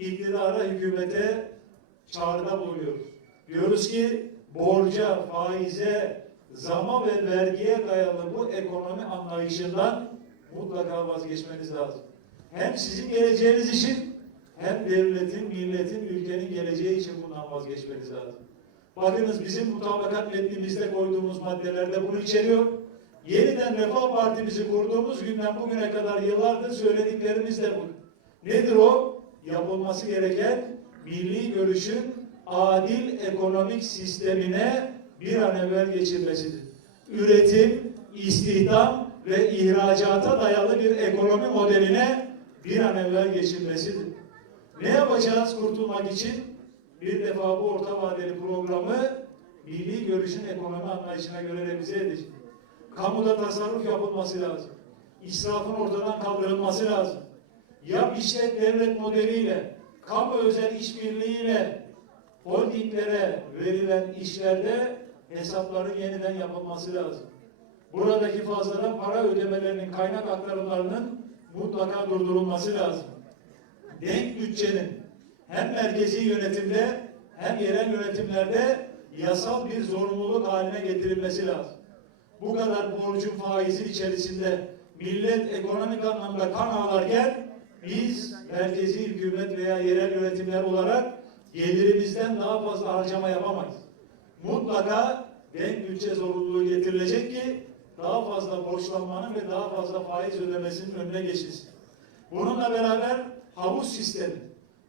iktidara, hükümete çağrıda bulunuyoruz. Diyoruz ki borca, faize, zama ve vergiye dayalı bu ekonomi anlayışından mutlaka vazgeçmeniz lazım. Hem sizin geleceğiniz için hem devletin, milletin, ülkenin geleceği için bundan vazgeçmeniz lazım. Bakınız bizim mutabakat metnimizde koyduğumuz maddelerde bunu içeriyor. Yeniden Refah Partimizi kurduğumuz günden bugüne kadar yıllardır söylediklerimiz de bu. Nedir o? Yapılması gereken milli görüşün adil ekonomik sistemine bir an evvel geçilmesidir. Üretim, istihdam ve ihracata dayalı bir ekonomi modeline bir an evvel geçilmesidir. Ne yapacağız kurtulmak için? Bir defa bu orta vadeli programı milli görüşün ekonomi anlayışına göre revize edecek. Kamuda tasarruf yapılması lazım. İsrafın ortadan kaldırılması lazım. Ya işlet devlet modeliyle, kamu özel işbirliğiyle holdinglere verilen işlerde hesapların yeniden yapılması lazım. Buradaki fazladan para ödemelerinin kaynak aktarımlarının mutlaka durdurulması lazım. Denk bütçenin hem merkezi yönetimde hem yerel yönetimlerde yasal bir zorunluluk haline getirilmesi lazım. Bu kadar borcun faizin içerisinde millet ekonomik anlamda kan ağlarken biz merkezi hükümet veya yerel yönetimler olarak gelirimizden daha fazla harcama yapamayız. Mutlaka denk bütçe zorunluluğu getirilecek ki daha fazla borçlanmanın ve daha fazla faiz ödemesinin önüne geçilsin. Bununla beraber havuz sistemi,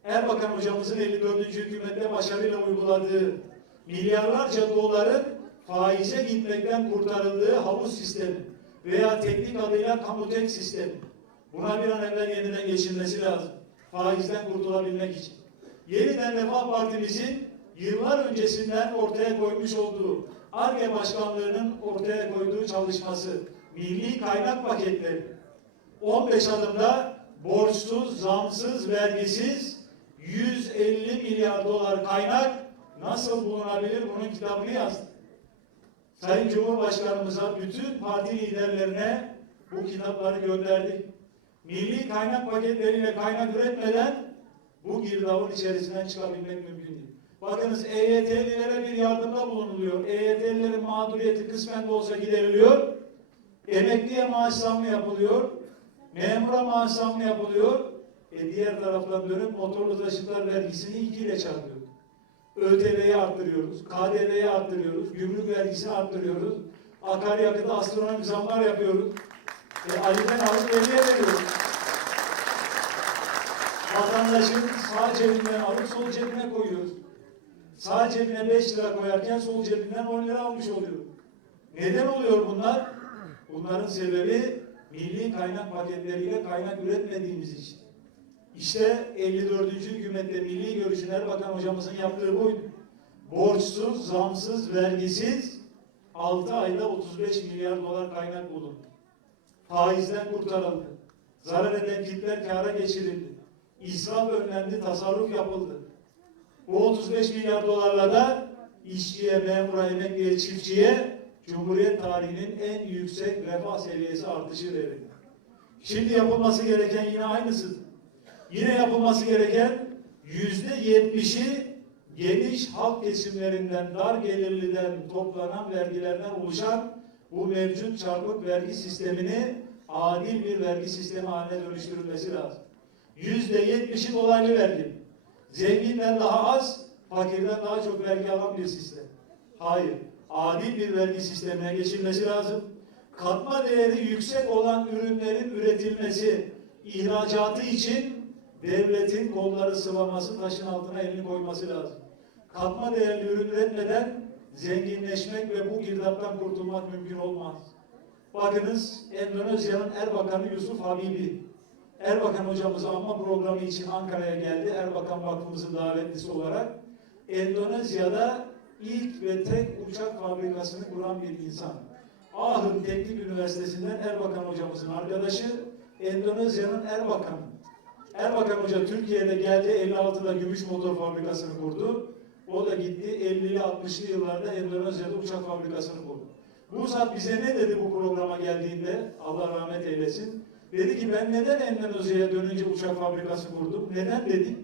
Erbakan hocamızın 54. hükümette başarıyla uyguladığı milyarlarca doların faize gitmekten kurtarıldığı havuz sistemi veya teknik adıyla kamutek sistemi. Buna bir an evvel yeniden geçilmesi lazım. Faizden kurtulabilmek için. Yeniden Refah Partimizin yıllar öncesinden ortaya koymuş olduğu ARGE Başkanlığı'nın ortaya koyduğu çalışması, milli kaynak paketleri, 15 adımda borçsuz, zamsız, vergisiz 150 milyar dolar kaynak nasıl bulunabilir bunun kitabını yazdı. Sayın Cumhurbaşkanımıza, bütün parti liderlerine bu kitapları gönderdik. Milli kaynak paketleriyle kaynak üretmeden bu girdabın içerisinden çıkabilmek mümkün değil. Bakınız EYT'lilere bir yardımda bulunuluyor. EYT'lilerin mağduriyeti kısmen de olsa gideriliyor. Emekliye maaş zammı yapılıyor. Memura maaş zammı yapılıyor. E diğer taraftan dönüp motorlu taşıtlar vergisini ikiyle çarpıyor. ÖTV'yi arttırıyoruz, KDV'yi arttırıyoruz, gümrük vergisini arttırıyoruz, akaryakıta astronomik zamlar yapıyoruz. E, Ali'den alıp Vatandaşın sağ cebinden alıp sol cebine koyuyoruz. Sağ cebine 5 lira koyarken sol cebinden 10 lira almış oluyor. Neden oluyor bunlar? Bunların sebebi milli kaynak paketleriyle kaynak üretmediğimiz için. İşte 54. hükümette milli görüşün Erbakan hocamızın yaptığı buydu. Borçsuz, zamsız, vergisiz 6 ayda 35 milyar dolar kaynak bulundu. Faizden kurtarıldı. Zarar eden kitler kâra geçirildi. İsraf önlendi, tasarruf yapıldı. Bu 35 milyar dolarla da işçiye, memura, emekliye, çiftçiye Cumhuriyet tarihinin en yüksek refah seviyesi artışı verildi. Şimdi yapılması gereken yine aynısı. Yine yapılması gereken yüzde yetmişi geniş halk kesimlerinden, dar gelirliden toplanan vergilerden oluşan bu mevcut çarpık vergi sistemini adil bir vergi sistemi haline dönüştürülmesi lazım. Yüzde yetmişi dolaylı vergi. Zenginden daha az, fakirden daha çok vergi alan bir sistem. Hayır. Adil bir vergi sistemine geçilmesi lazım. Katma değeri yüksek olan ürünlerin üretilmesi, ihracatı için devletin kolları sıvaması, taşın altına elini koyması lazım. Katma değerli ürün üretmeden zenginleşmek ve bu girdaptan kurtulmak mümkün olmaz. Bakınız Endonezya'nın Erbakanı Yusuf Habibi. Erbakan hocamız anma programı için Ankara'ya geldi. Erbakan Vakfımızın davetlisi olarak. Endonezya'da ilk ve tek uçak fabrikasını kuran bir insan. Ahır Teknik Üniversitesi'nden Erbakan hocamızın arkadaşı, Endonezya'nın Erbakanı. Erbakan Hoca Türkiye'de geldi 56'da gümüş motor fabrikasını kurdu. O da gitti 50'li 60'lı yıllarda Endonezya'da uçak fabrikasını kurdu. Musab bize ne dedi bu programa geldiğinde Allah rahmet eylesin. Dedi ki ben neden Endonezya'ya dönünce uçak fabrikası kurdum? Neden dedik?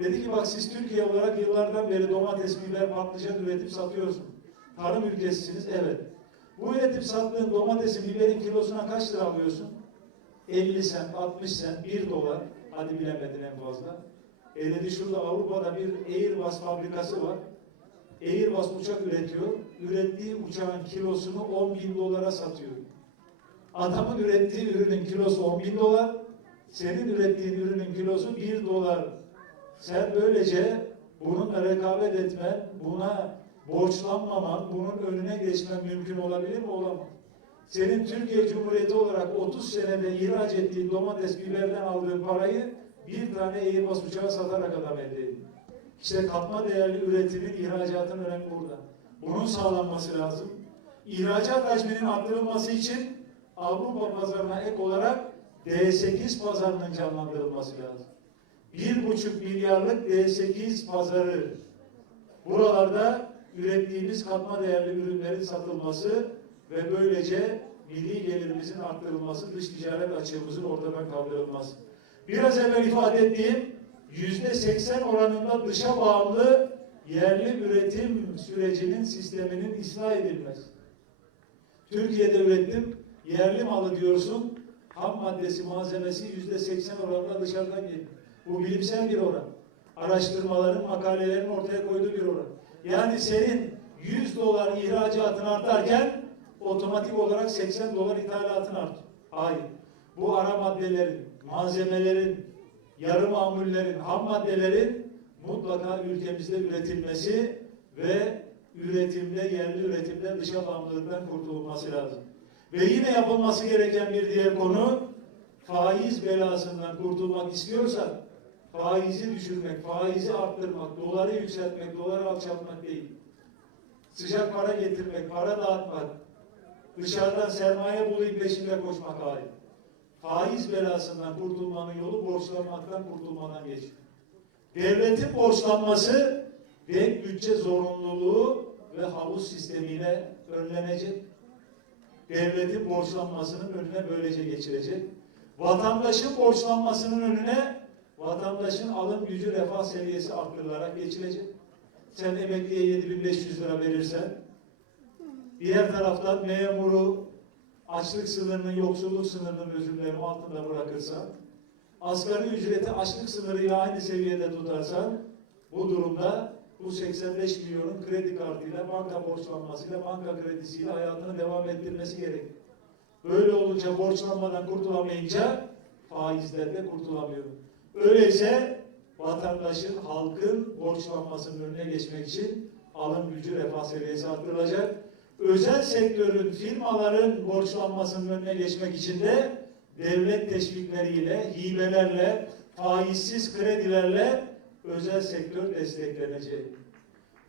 Dedi ki bak siz Türkiye olarak yıllardan beri domates, biber, patlıcan üretip satıyorsunuz. Tarım ülkesisiniz, evet. Bu üretip sattığın domatesin, biberin kilosuna kaç lira alıyorsun? 50 sent, 60 sent, 1 dolar. Hadi bilemedin en fazla. E dedi şurada Avrupa'da bir Airbus fabrikası var. Airbus uçak üretiyor. Ürettiği uçağın kilosunu 10 bin dolara satıyor. Adamın ürettiği ürünün kilosu 10 bin dolar. Senin ürettiğin ürünün kilosu 1 dolar. Sen böylece bununla rekabet etmen, buna borçlanmaman, bunun önüne geçmen mümkün olabilir mi? Olamaz. Senin Türkiye Cumhuriyeti olarak 30 senede ihraç ettiğin domates, biberden aldığın parayı bir tane Airbus uçağı satarak adam elde ediyor. İşte katma değerli üretimin, ihracatın önemi burada. Bunun sağlanması lazım. İhracat hacminin arttırılması için Avrupa pazarına ek olarak D8 pazarının canlandırılması lazım. Bir buçuk milyarlık D8 pazarı. Buralarda ürettiğimiz katma değerli ürünlerin satılması ve böylece milli gelirimizin arttırılması, dış ticaret açığımızın ortadan kaldırılması. Biraz evvel ifade ettiğim yüzde seksen oranında dışa bağımlı yerli üretim sürecinin sisteminin ıslah edilmesi. Türkiye'de ürettim, yerli malı diyorsun, ham maddesi, malzemesi yüzde seksen oranında dışarıdan geliyor. Bu bilimsel bir oran. Araştırmaların, makalelerin ortaya koyduğu bir oran. Yani senin 100 dolar ihracatın artarken otomatik olarak 80 dolar ithalatın artıyor. Hayır. Bu ara maddelerin, malzemelerin, yarı mamullerin, ham maddelerin mutlaka ülkemizde üretilmesi ve üretimde, yerli üretimde dışa bağımlılıktan kurtulması lazım. Ve yine yapılması gereken bir diğer konu faiz belasından kurtulmak istiyorsak faizi düşürmek, faizi arttırmak, doları yükseltmek, doları alçaltmak değil. Sıcak para getirmek, para dağıtmak, dışarıdan sermaye bulayıp peşinde koşmak hayır. Faiz belasından kurtulmanın yolu borçlanmaktan kurtulmadan geçiyor. Devletin borçlanması denk bütçe zorunluluğu ve havuz sistemiyle önlenecek. Devletin borçlanmasının önüne böylece geçirecek. Vatandaşın borçlanmasının önüne vatandaşın alım gücü refah seviyesi arttırılarak geçilecek. Sen emekliye 7500 lira verirsen, diğer taraftan memuru açlık sınırının, yoksulluk sınırının özür dilerim altında bırakırsan, asgari ücreti açlık sınırıyla aynı seviyede tutarsan, bu durumda bu 85 milyonun kredi kartıyla, banka borçlanmasıyla, banka kredisiyle hayatını devam ettirmesi gerekir. Böyle olunca borçlanmadan kurtulamayınca faizlerde kurtulamıyor. Öyleyse vatandaşın, halkın borçlanmasının önüne geçmek için alım gücü refah seviyesi arttırılacak. Özel sektörün, firmaların borçlanmasının önüne geçmek için de devlet teşvikleriyle, hibelerle, faizsiz kredilerle özel sektör desteklenecek.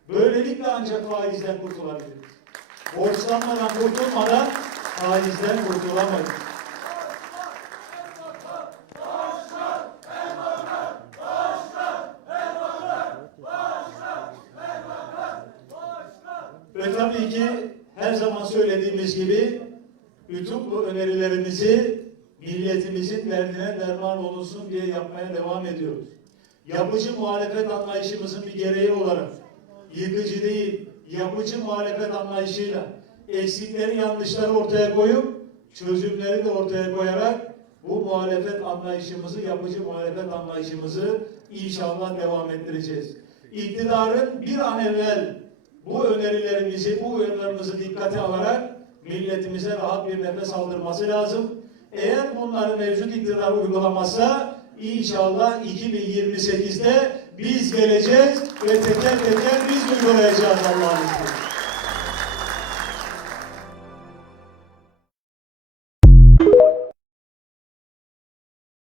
Böylelikle ancak faizden kurtulabiliriz. Borçlanmadan kurtulmadan faizden kurtulamayız. Ve tabii ki her zaman söylediğimiz gibi bütün bu önerilerimizi milletimizin derdine derman olunsun diye yapmaya devam ediyoruz. Yapıcı muhalefet anlayışımızın bir gereği olarak yıkıcı değil, yapıcı muhalefet anlayışıyla eksikleri, yanlışları ortaya koyup çözümleri de ortaya koyarak bu muhalefet anlayışımızı, yapıcı muhalefet anlayışımızı inşallah devam ettireceğiz. İktidarın bir an evvel bu önerilerimizi, bu uyarılarımızı dikkate alarak milletimize rahat bir nefes aldırması lazım. Eğer bunları mevcut iktidar uygulamazsa inşallah 2028'de biz geleceğiz ve teker teker biz uygulayacağız Allah'ın izniyle.